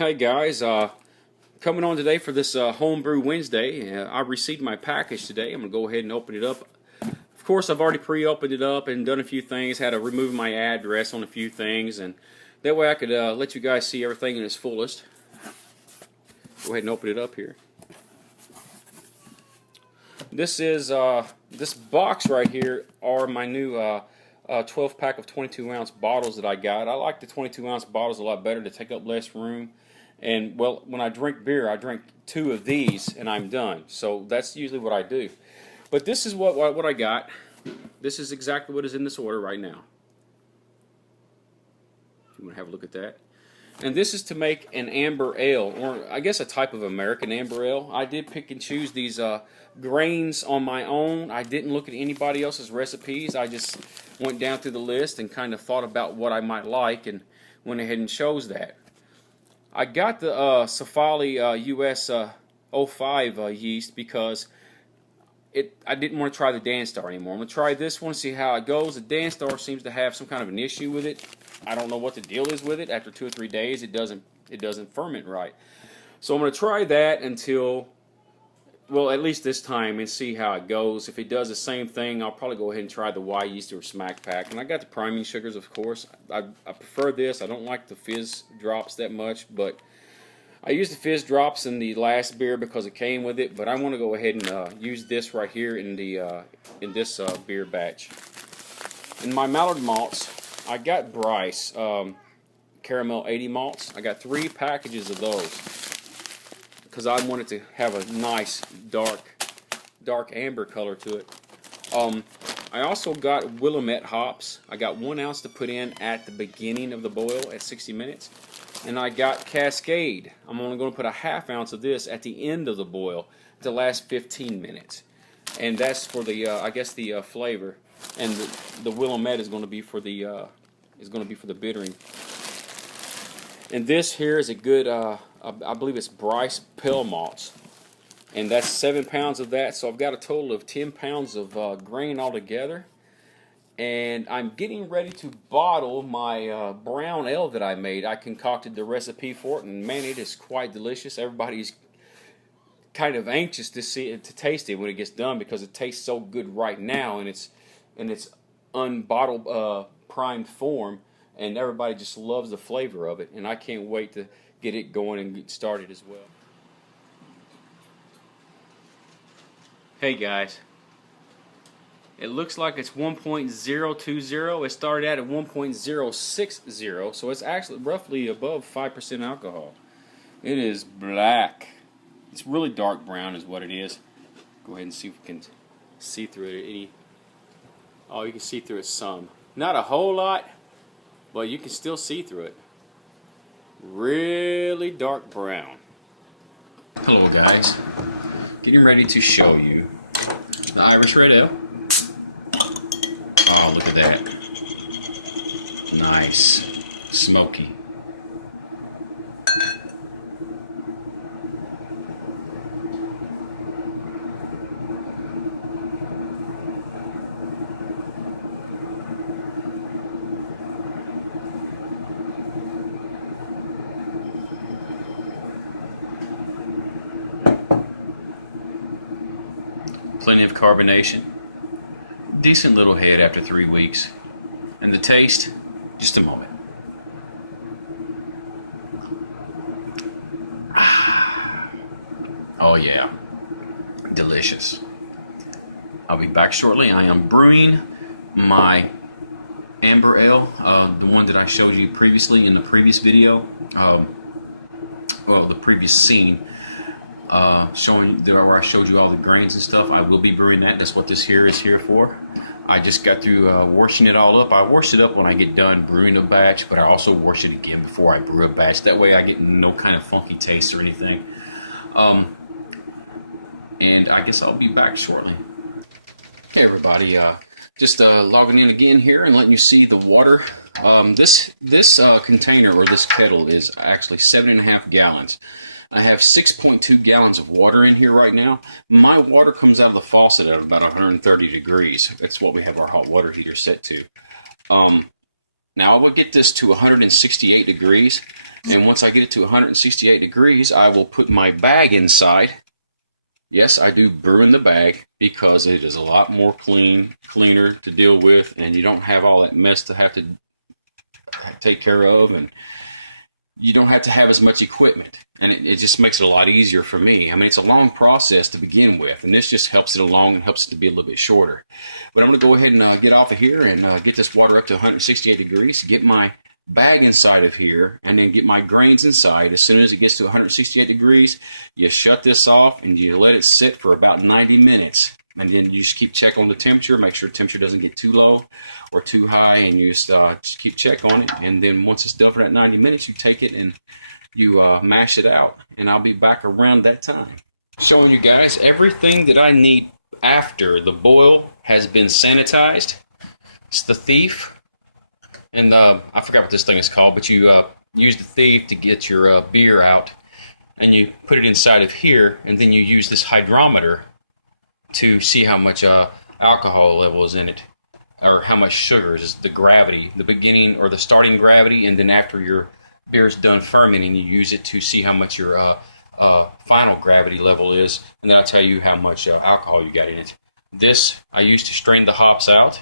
Hey guys, coming on today for this Home Brew Wednesday. I received my package today. I'm going to go ahead and open it up. Of course, I've already pre-opened it up and done a few things. Had to remove my address on a few things, and that way I could let you guys see everything in its fullest. Go ahead and open it up here. This is this box right here are my new 12-pack of 22-ounce bottles that I got. I like the 22-ounce bottles a lot better to take up less room. And, well, when I drink beer, I drink 2 of these and I'm done. So that's usually what I do. But this is what I got. This is exactly what is in this order right now. If you want to have a look at that. And this is to make an amber ale, or I guess a type of American amber ale. I did pick and choose these grains on my own. I didn't look at anybody else's recipes. I just went down through the list and kind of thought about what I might like and went ahead and chose that. I got the Safali US 05 yeast because I didn't want to try the Dan Star anymore. I'm going to try this one, see how it goes. The Dan Star seems to have some kind of an issue with it. I don't know what the deal is with it. After 2 or 3 days, it doesn't ferment right. So I'm going to try that until, well, at least this time, and see how it goes. If it does the same thing, I'll probably go ahead and try the Y yeast or Smack Pack. And I got the priming sugars, of course. I prefer this. I don't like the fizz drops that much, but I used the fizz drops in the last beer because it came with it. But I want to go ahead and use this right here in this beer batch. In my Mallard malts, I got Bryce Caramel 80 malts. I got 3 packages of those because I wanted to have a nice dark amber color to it. I also got Willamette hops. I got 1 ounce to put in at the beginning of the boil at 60 minutes. And I got Cascade. I'm only going to put a ½ ounce of this at the end of the boil to the last 15 minutes. And that's for the, I guess, the flavor. And the Willamette is going to be for the bittering. And this here is a good, I believe it's Bryce Pale Malts. And that's 7 pounds of that, so I've got a total of 10 pounds of grain altogether. And I'm getting ready to bottle my brown ale that I made. I concocted the recipe for it, and man, it is quite delicious. Everybody's kind of anxious to taste it when it gets done because it tastes so good right now in its unbottled primed form, and everybody just loves the flavor of it. And I can't wait to get it going and get started as well. Hey guys, it looks like it's 1.020. It started out at 1.060, so it's actually roughly above 5% alcohol. It is black. It's really dark brown is what it is. Go ahead and see if we can see through it. Oh, you can see through it some. Not a whole lot, but you can still see through it. Really dark brown. Hello guys. Getting ready to show you the Irish Red Ale. Oh, look at that. Nice. Smoky. Plenty of carbonation. Decent little head after 3 weeks. And the taste, just a moment. Oh yeah, delicious. I'll be back shortly. I am brewing my amber ale, the one that I showed you previously in the previous video. Well, the previous scene. Showing where I showed you all the grains and stuff. I will be brewing that. That's what this here is here for. I just got through washing it all up. I wash it up when I get done brewing a batch, but I also wash it again before I brew a batch. That way I get no kind of funky taste or anything. And I guess I'll be back shortly. Hey everybody, just logging in again here and letting you see the water. This container or this kettle is actually 7.5 gallons. I have 6.2 gallons of water in here right now. My water comes out of the faucet at about 130 degrees. That's what we have our hot water heater set to. Now I will get this to 168 degrees, And once I get it to 168 degrees, I will put my bag inside. Yes, I do brew in the bag because it is a lot more cleaner to deal with, and you don't have all that mess to have to take care of, and you don't have to have as much equipment, and it just makes it a lot easier for me. I mean, it's a long process to begin with, and this just helps it along and helps it to be a little bit shorter. But I'm going to go ahead and get off of here and get this water up to 168 degrees, get my bag inside of here, and then get my grains inside. As soon as it gets to 168 degrees, you shut this off and you let it sit for about 90 minutes. And then you just keep check on the temperature, make sure the temperature doesn't get too low or too high, and you just keep check on it. And then once it's done for that 90 minutes, you take it and you mash it out. And I'll be back around that time, showing you guys everything that I need after the boil has been sanitized. It's the thief. And I forgot what this thing is called, but you use the thief to get your beer out, and you put it inside of here, and then you use this hydrometer to see how much alcohol level is in it, or how much sugar is the gravity, the beginning or the starting gravity, and then after your beer is done fermenting, you use it to see how much your final gravity level is, and then I'll tell you how much alcohol you got in it. This I use to strain the hops out.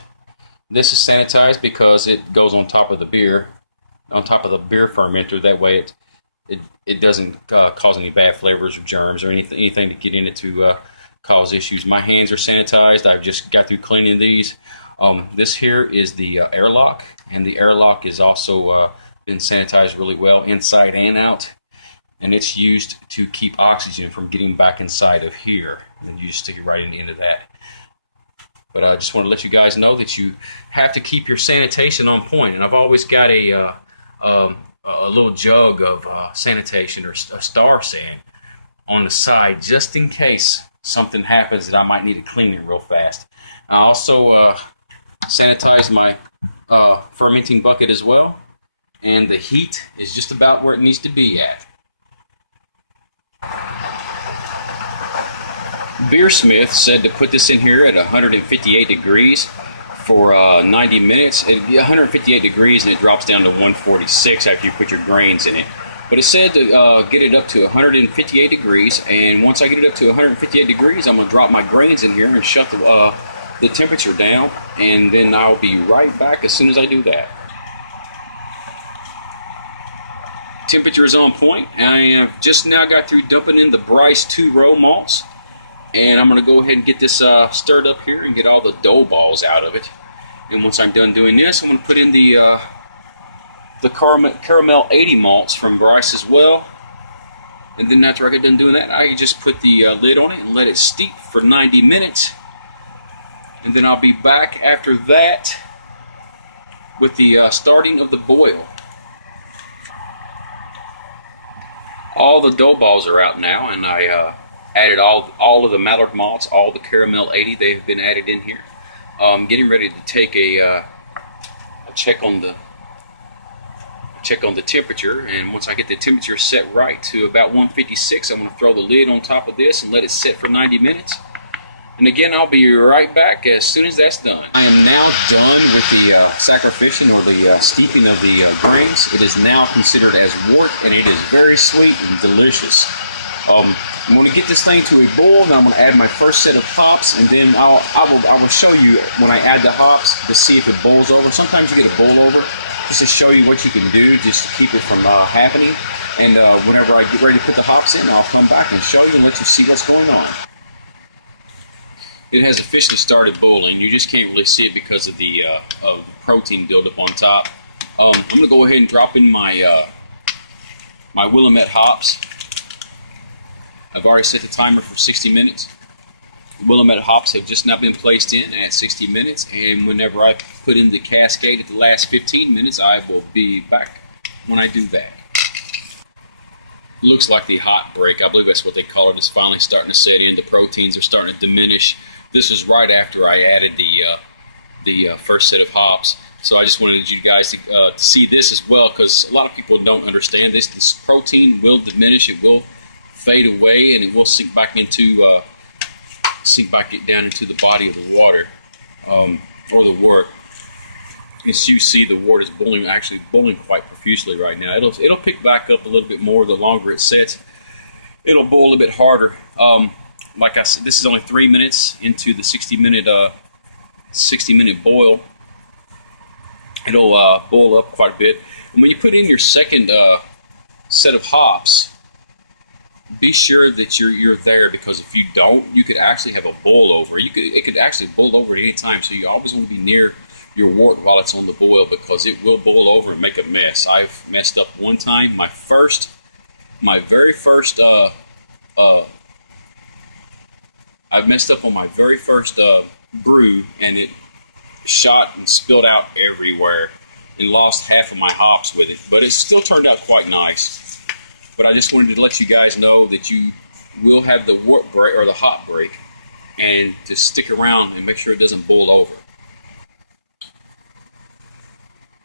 This is sanitized because it goes on top of the beer, on top of the beer fermenter. That way it doesn't cause any bad flavors or germs or anything to get in it to cause issues. My hands are sanitized. I've just got through cleaning these. This here is the airlock, and the airlock is also been sanitized really well inside and out, and it's used to keep oxygen from getting back inside of here, and you just stick it right into that. But I just want to let you guys know that you have to keep your sanitation on point. And I've always got a little jug of sanitation or star sand on the side just in case something happens that I might need to clean it real fast. I also sanitize my fermenting bucket as well. And the heat is just about where it needs to be at. Beersmith said to put this in here at 158 degrees for 90 minutes. It'd be 158 degrees and it drops down to 146 after you put your grains in it. But it said to get it up to 158 degrees, and once I get it up to 158 degrees, I'm going to drop my grains in here and shut the temperature down, and then I'll be right back as soon as I do that. Temperature is on point. I have just now got through dumping in the Bryce 2-row malts. And I'm going to go ahead and get this stirred up here and get all the dough balls out of it. And once I'm done doing this, I'm going to put in the caramel 80 malts from Bryce as well. And then after I get done doing that, I just put the lid on it and let it steep for 90 minutes. And then I'll be back after that with the starting of the boil. All the dough balls are out now, and I added all of the Mallard malts, all the caramel 80. They've been added in here. Getting ready to take a check on the temperature, and once I get the temperature set right to about 156, I'm going to throw the lid on top of this and let it sit for 90 minutes. And again, I'll be right back as soon as that's done. I am now done with the sacrificium, or the steeping of the grains. It is now considered as wort, and it is very sweet and delicious. I'm going to get this thing to a boil, and I'm going to add my first set of hops, and then I will show you when I add the hops to see if it boils over. Sometimes you get a boil over, just to show you what you can do just to keep it from happening. And whenever I get ready to put the hops in, I'll come back and show you and let you see what's going on. It has officially started boiling. You just can't really see it because of the protein buildup on top. I'm going to go ahead and drop in my my Willamette hops. I've already set the timer for 60 minutes. The Willamette hops have just now been placed in at 60 minutes, and whenever I put in the Cascade at the last 15 minutes, I will be back when I do that. Looks like the hot break, I believe that's what they call it, is finally starting to set in. The proteins are starting to diminish. This was right after I added the first set of hops. So I just wanted you guys to see this as well, because a lot of people don't understand this. This protein will diminish, it will fade away, and it will sink back down into the body of the water or the wort. As you see, the wort is boiling, actually boiling quite profusely right now. It'll pick back up a little bit more the longer it sets. It'll boil a bit harder. Like I said, this is only 3 minutes into the 60-minute boil. It'll boil up quite a bit. And when you put in your second set of hops, be sure that you're there, because if you don't, you could actually have a boil over. It could actually boil over at any time. So you always want to be near your wort while it's on the boil, because it will boil over and make a mess. I've messed up one time. My very first I messed up on my very first brew, and it shot and spilled out everywhere and lost half of my hops with it. But it still turned out quite nice. But I just wanted to let you guys know that you will have the wort break, or the hop break, and to stick around and make sure it doesn't boil over.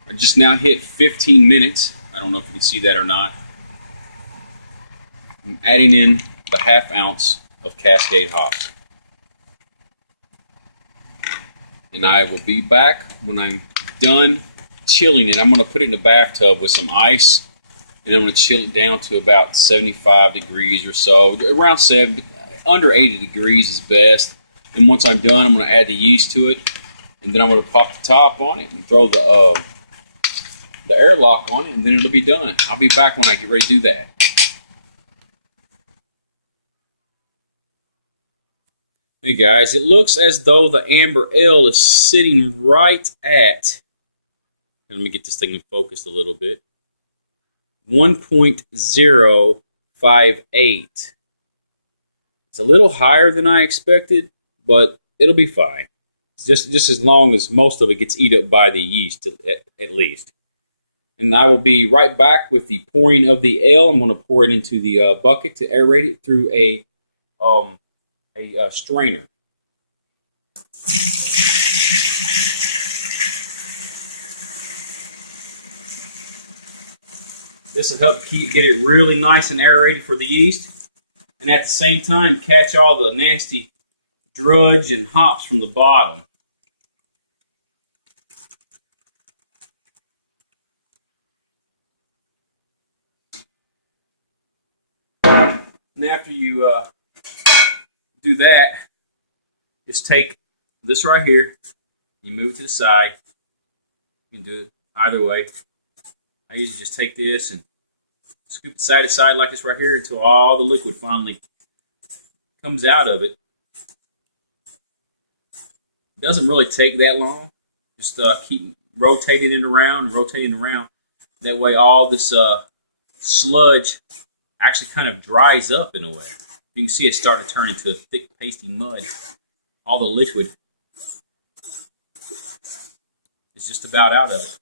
I just now hit 15 minutes. I don't know if you can see that or not. I'm adding in the ½ ounce of Cascade hops. And I will be back when I'm done chilling it. I'm going to put it in the bathtub with some ice, and I'm going to chill it down to about 75 degrees or so. Around 70, under 80 degrees is best. And once I'm done, I'm going to add the yeast to it, and then I'm going to pop the top on it and throw the airlock on it, and then it'll be done. I'll be back when I get ready to do that. Hey guys, it looks as though the amber ale is sitting right at, let me get this thing in focus a little bit, 1.058. It's a little higher than I expected, but it'll be fine. It's just as long as most of it gets eaten up by the yeast, at least. And I will be right back with the pouring of the ale. I'm going to pour it into the bucket to aerate it through a strainer. This will help get it really nice and aerated for the yeast, and at the same time catch all the nasty drudge and hops from the bottom. And after you do that, just take this right here, you move it to the side. You can do it either way. I usually just take this and scoop it side to side like this right here until all the liquid finally comes out of it. It doesn't really take that long. Just keep rotating it around and rotating it around. That way all this sludge actually kind of dries up in a way. You can see it starting to turn into a thick, pasty mud. All the liquid is just about out of it.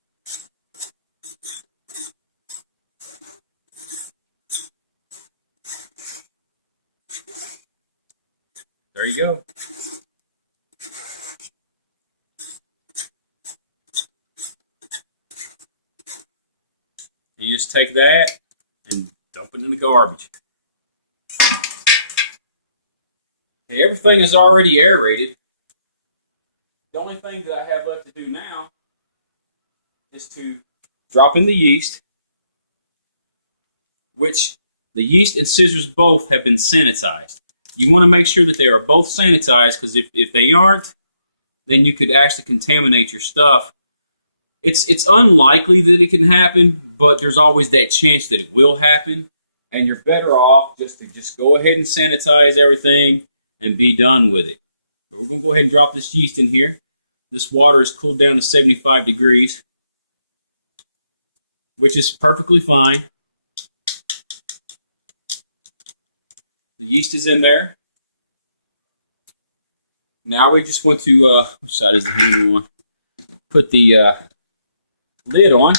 There you go. You just take that and dump it in the garbage. Okay, everything is already aerated. The only thing that I have left to do now is to drop in the yeast, which the yeast and scissors both have been sanitized. You want to make sure that they are both sanitized, because if they aren't, then you could actually contaminate your stuff. It's unlikely that it can happen, but there's always that chance that it will happen, and you're better off just to go ahead and sanitize everything and be done with it. We're going to go ahead and drop this yeast in here. This water is cooled down to 75 degrees, which is perfectly fine. The yeast is in there. Now we just want to, which side is the hanging one? Put the lid on.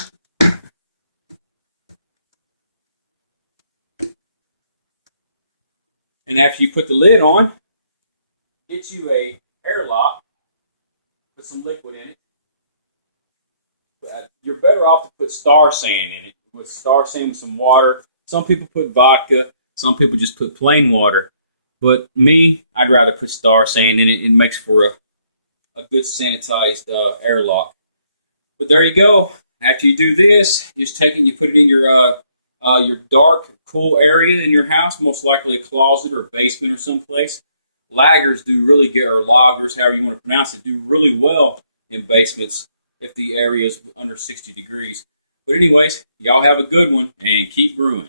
And after you put the lid on, get you a airlock, put some liquid in it. You're better off to put star sand in it. With star sand with some water. Some people put vodka. Some people just put plain water. But me, I'd rather put star sand in it. It makes for a good sanitized airlock. But there you go. After you do this, just take it and you put it in your dark, cool area in your house, most likely a closet or a basement or someplace. Lagers do really good, or loggers, however you want to pronounce it, do really well in basements if the area is under 60 degrees. But anyways, y'all have a good one and keep brewing.